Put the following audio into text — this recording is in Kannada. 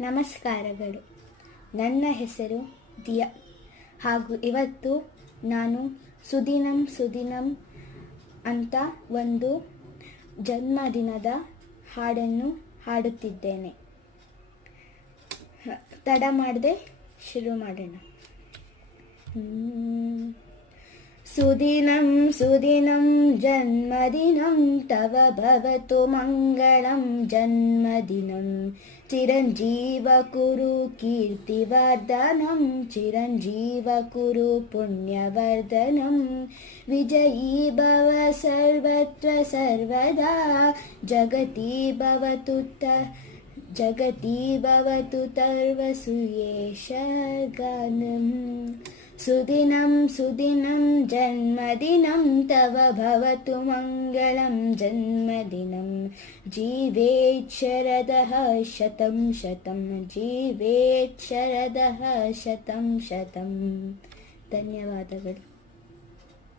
ನಮಸ್ಕಾರಗಳು. ನನ್ನ ಹೆಸರು ದಿಯಾ ಹಾಗೂ ಇವತ್ತು ನಾನು ಸುದಿನಂ ಅಂತ ಒಂದು ಜನ್ಮದಿನದ ಹಾಡನ್ನು ಹಾಡುತ್ತಿದ್ದೇನೆ. ತಡ ಮಾಡದೆ ಶುರು ಮಾಡೋಣ. ಸುದಿನಂ ಜನ್ಮದಿನಂ ತವ ಭವತು ಮಂಗಳಂ ಜನ್ಮದಿನಂ ಚಿರಂಜೀವ ಕುರು ಕೀರ್ತಿವರ್ಧನಂ ಚಿರಂಜೀವ ಕುರು ಪುಣ್ಯವರ್ಧನಂ ವಿಜಯೀ ಭವ ಸರ್ವತ್ರ ಸರ್ವದಾ ಜಗತಿ ಭವತು ತರ್ವಸು ಯೇಷ ಗಾನಂ. ಸುದಿನಂ ಜನ್ಮದಿನಂ ತವ ಭವತು ಮಂಗಳಂ ಜನ್ಮದಿನಂ ಜೀವೇತ್ ಶರದಃ ಶತಂ ಶತಂ ಜೀವೇತ್ ಶರದಃ ಶತಂ ಶತಂ. ಧನ್ಯವಾದಗಳು.